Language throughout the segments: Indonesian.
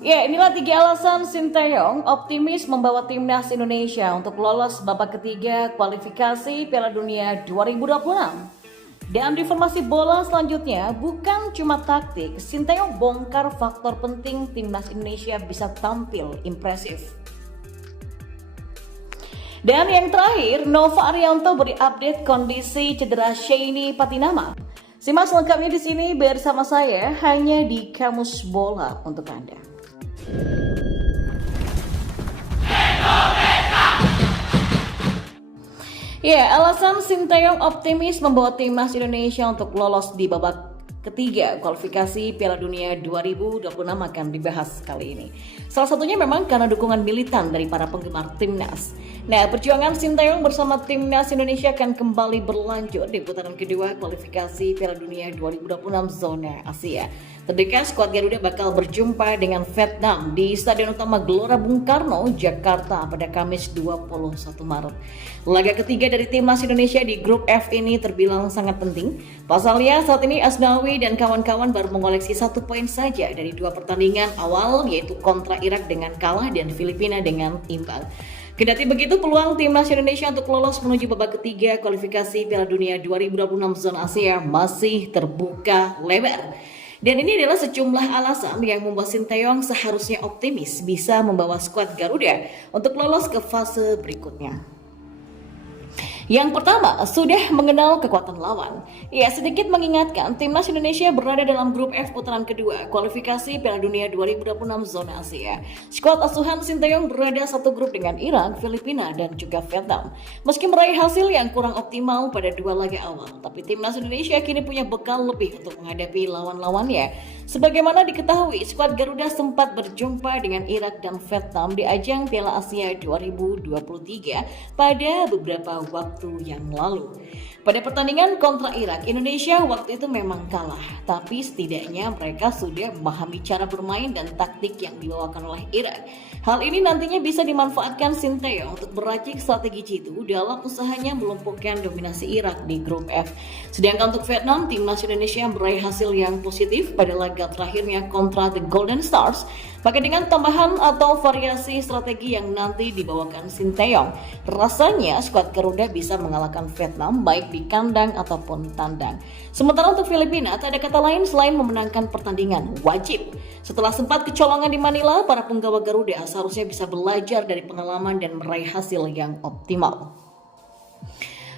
Ya, inilah 3 alasan Sinteyong optimis membawa timnas Indonesia untuk lolos babak ketiga kualifikasi Piala Dunia 2026. Dan di informasi bola selanjutnya, bukan cuma taktik, Sinteyong bongkar faktor penting timnas Indonesia bisa tampil impresif. Dan yang terakhir, Nova Arianto beri update kondisi cedera Sheini Patinama. Simak selengkapnya di sini bersama saya hanya di Kamus Bola untuk Anda. Ya, alasan Sinteyong optimis membawa timnas Indonesia untuk lolos di babak ketiga kualifikasi Piala Dunia 2026 akan dibahas kali ini. Salah satunya memang karena dukungan militan dari para penggemar timnas. Nah, perjuangan Sinteyong bersama timnas Indonesia akan kembali berlanjut di putaran kedua kualifikasi Piala Dunia 2026 zona Asia. Terdekat, skuad Garuda bakal berjumpa dengan Vietnam di Stadion Utama Gelora Bung Karno, Jakarta pada Kamis 21 Maret. Laga ketiga dari timnas Indonesia di grup F ini terbilang sangat penting. Pasalnya saat ini Asnawi dan kawan-kawan baru mengoleksi 1 poin saja dari 2 pertandingan awal, yaitu kontra Irak dengan kalah dan Filipina dengan imbang. Kendati begitu, peluang timnas Indonesia untuk lolos menuju babak ketiga kualifikasi Piala Dunia 2026 zona Asia masih terbuka lebar. Dan ini adalah sejumlah alasan yang membuat Sinteyong seharusnya optimis bisa membawa skuad Garuda untuk lolos ke fase berikutnya. Yang pertama, sudah mengenal kekuatan lawan. Ya, sedikit mengingatkan, timnas Indonesia berada dalam grup F putaran kedua kualifikasi Piala Dunia 2026 zona Asia. Skuad asuhan Sinteyong berada satu grup dengan Iran, Filipina, dan juga Vietnam. Meski meraih hasil yang kurang optimal pada 2 laga awal, tapi timnas Indonesia kini punya bekal lebih untuk menghadapi lawan-lawannya. Sebagaimana diketahui, skuad Garuda sempat berjumpa dengan Irak dan Vietnam di ajang Piala Asia 2023 pada beberapa waktu yang lalu. Pada pertandingan kontra Irak, Indonesia waktu itu memang kalah, tapi setidaknya mereka sudah memahami cara bermain dan taktik yang dibawakan oleh Irak. Hal ini nantinya bisa dimanfaatkan Sinteyong untuk meracik strategi jitu dalam usahanya melumpuhkan dominasi Irak di grup F. Sedangkan untuk Vietnam, timnas Indonesia meraih hasil yang positif pada laga terakhirnya kontra The Golden Stars, maka dengan tambahan atau variasi strategi yang nanti dibawakan Sinteyong, rasanya skuad Garuda bisa mengalahkan Vietnam baik di kandang ataupun tandang. Sementara untuk Filipina, tak ada kata lain selain memenangkan pertandingan wajib. Setelah sempat kecolongan di Manila, para penggawa Garuda seharusnya bisa belajar dari pengalaman dan meraih hasil yang optimal.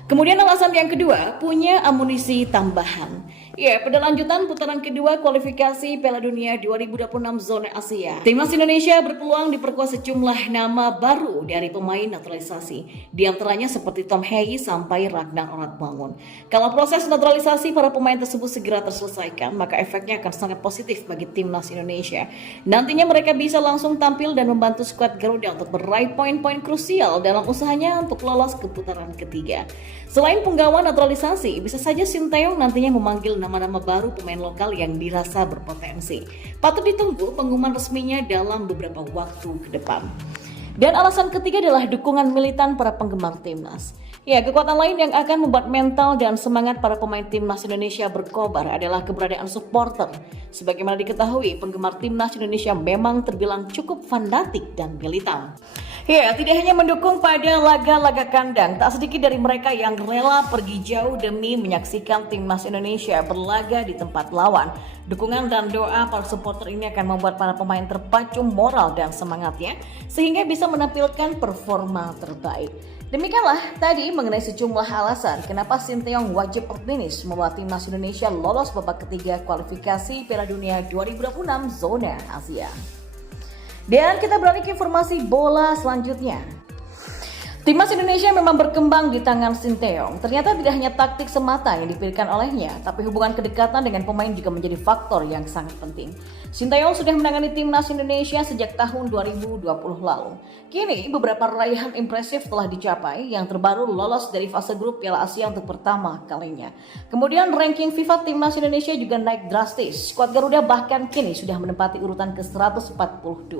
Kemudian alasan yang kedua, punya amunisi tambahan. Ya, pada lanjutan putaran kedua kualifikasi Piala Dunia 2026 zona Asia, timnas Indonesia berpeluang diperkuat sejumlah nama baru dari pemain naturalisasi. Di antaranya seperti Tom Hei sampai Ragnar Oratmangun. Kalau proses naturalisasi para pemain tersebut segera terselesaikan, maka efeknya akan sangat positif bagi timnas Indonesia. Nantinya mereka bisa langsung tampil dan membantu skuad Garuda untuk meraih poin-poin krusial dalam usahanya untuk lolos ke putaran ketiga. Selain penggawa naturalisasi, bisa saja Sinteyong nantinya memanggil nama-nama baru pemain lokal yang dirasa berpotensi. Patut ditunggu pengumuman resminya dalam beberapa waktu ke depan. Dan alasan ketiga adalah dukungan militan para penggemar timnas. Ya, kekuatan lain yang akan membuat mental dan semangat para pemain timnas Indonesia berkobar adalah keberadaan supporter. Sebagaimana diketahui, penggemar timnas Indonesia memang terbilang cukup fanatik dan militan. Ya, tidak hanya mendukung pada laga-laga kandang, tak sedikit dari mereka yang rela pergi jauh demi menyaksikan timnas Indonesia berlaga di tempat lawan. Dukungan dan doa para supporter ini akan membuat para pemain terpacu moral dan semangatnya, sehingga bisa menampilkan performa terbaik. Demikianlah tadi mengenai sejumlah alasan kenapa Sinteyong wajib optimis membawa timnas Indonesia lolos babak ketiga kualifikasi Piala Dunia 2026 zona Asia. Dan kita beralih ke informasi bola selanjutnya. Timnas Indonesia memang berkembang di tangan Sinteyong. Ternyata tidak hanya taktik semata yang dipilihkan olehnya, tapi hubungan kedekatan dengan pemain juga menjadi faktor yang sangat penting. Sinteyong sudah menangani timnas Indonesia sejak tahun 2020 lalu. Kini beberapa raihan impresif telah dicapai, yang terbaru lolos dari fase grup Piala Asia untuk pertama kalinya. Kemudian ranking FIFA timnas Indonesia juga naik drastis. Skuad Garuda bahkan kini sudah menempati urutan ke-142.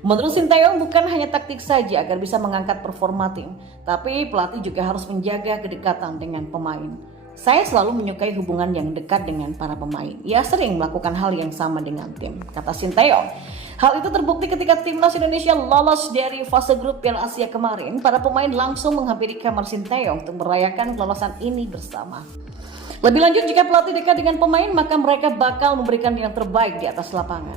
Menurut Sinteyong, bukan hanya taktik saja agar bisa mengangkat performa tim, tapi pelatih juga harus menjaga kedekatan dengan pemain. Saya selalu menyukai hubungan yang dekat dengan para pemain. Ia sering melakukan hal yang sama dengan tim, kata Sinteyong. Hal itu terbukti ketika timnas Indonesia lolos dari fase grup Piala Asia kemarin. Para pemain langsung menghampiri kamar Sinteyong untuk merayakan kelolosan ini bersama. Lebih lanjut, jika pelatih dekat dengan pemain, maka mereka bakal memberikan yang terbaik di atas lapangan.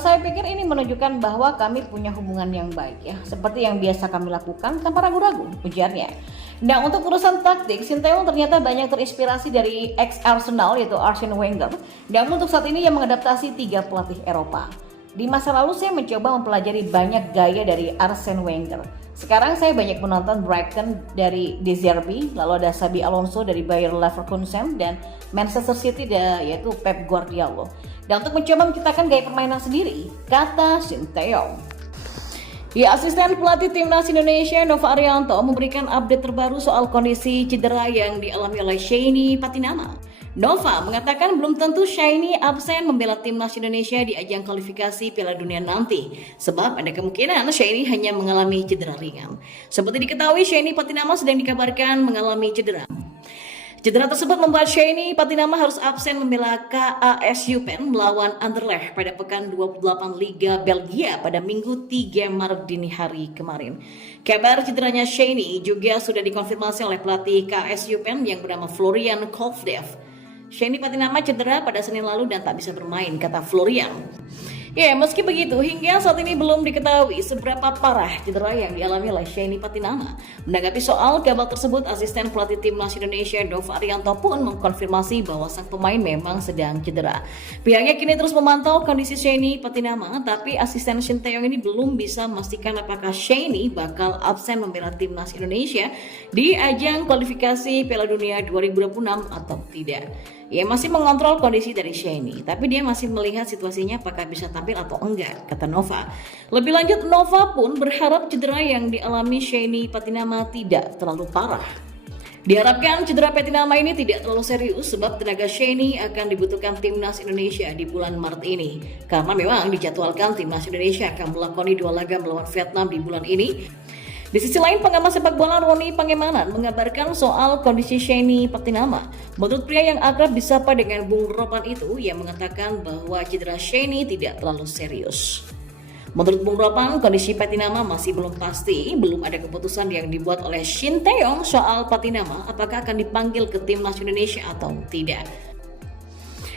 Saya pikir ini menunjukkan bahwa kami punya hubungan yang baik ya, seperti yang biasa kami lakukan tanpa ragu-ragu, ujarnya. Nah, untuk urusan taktik, Sinteyong ternyata banyak terinspirasi dari ex-Arsenal yaitu Arsene Wenger. Namun untuk saat ini ia mengadaptasi 3 pelatih Eropa. Di masa lalu saya mencoba mempelajari banyak gaya dari Arsene Wenger. Sekarang saya banyak menonton Brighton dari De Zerbi, lalu ada Xabi Alonso dari Bayer Leverkusen, dan Manchester City yaitu Pep Guardiola. Dan untuk mencoba menciptakan gaya permainan sendiri, kata Sinteyong. Ya, asisten pelatih timnas Indonesia Nova Arianto memberikan update terbaru soal kondisi cedera yang dialami oleh Sheini Patinama. Nova mengatakan belum tentu Sheini absen membela timnas Indonesia di ajang kualifikasi Piala Dunia nanti, sebab ada kemungkinan Sheini hanya mengalami cedera ringan. Seperti diketahui, Sheini Patinama sedang dikabarkan mengalami cedera. Cedera tersebut membuat Sheini Patinama harus absen membela KAS Eupen melawan Anderlecht pada pekan 28 Liga Belgia pada Minggu 3 Maret dini hari kemarin. Kabar cederanya Sheini juga sudah dikonfirmasi oleh pelatih KAS Eupen yang bernama Florian Kovdev. Sheini Patinama cedera pada Senin lalu dan tak bisa bermain, kata Florian. Ya, meski begitu, hingga saat ini belum diketahui seberapa parah cedera yang dialami oleh Sheini Patinama. Menanggapi soal kabar tersebut, asisten pelatih timnas Indonesia Nova Arianto pun mengkonfirmasi bahwa sang pemain memang sedang cedera. Pihaknya kini terus memantau kondisi Sheini Patinama, tapi asisten Sinteyong ini belum bisa memastikan apakah Sheini bakal absen membela timnas Indonesia di ajang kualifikasi Piala Dunia 2026 atau tidak. Ia masih mengontrol kondisi dari Sheini, tapi dia masih melihat situasinya apakah bisa tampil atau enggak, kata Nova. Lebih lanjut, Nova pun berharap cedera yang dialami Sheini Patinama tidak terlalu parah. Diharapkan cedera Patinama ini tidak terlalu serius sebab tenaga Sheini akan dibutuhkan timnas Indonesia di bulan Maret ini. Karena memang dijadwalkan timnas Indonesia akan melakoni 2 laga melawan Vietnam di bulan ini. Di sisi lain, pengamat sepak bola Roni Pangemanan mengabarkan soal kondisi Sheini Patinama. Menurut pria yang akrab disapa dengan Bung Ropan itu, ia mengatakan bahwa cedera Sheini tidak terlalu serius. Menurut Bung Ropan, kondisi Patinama masih belum pasti, belum ada keputusan yang dibuat oleh Sinteyong soal Patinama apakah akan dipanggil ke timnas Indonesia atau tidak.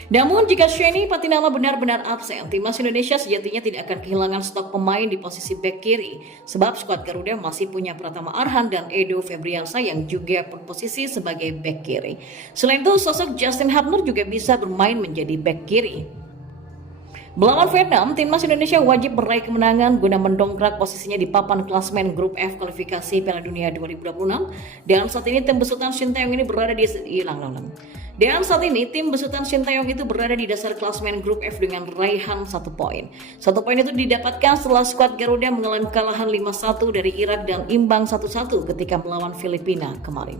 Namun jika Sheini Patinama benar-benar absen, timnas Indonesia sejatinya tidak akan kehilangan stok pemain di posisi bek kiri, sebab skuad Garuda masih punya Pratama Arhan dan Edo Febriansa yang juga berposisi sebagai bek kiri. Selain itu, sosok Justin Hubner juga bisa bermain menjadi bek kiri. Melawan Vietnam, timnas Indonesia wajib meraih kemenangan guna mendongkrak posisinya di papan klasmen Grup F kualifikasi Piala Dunia 2026. Dan saat ini tim besutan Sinteyong ini berada di tim besutan Sinteyong itu berada di dasar klasmen Grup F dengan raihan 1 poin. 1 poin itu didapatkan setelah skuad Garuda mengalami kekalahan 5-1 dari Irak dan imbang 1-1 ketika melawan Filipina kemarin.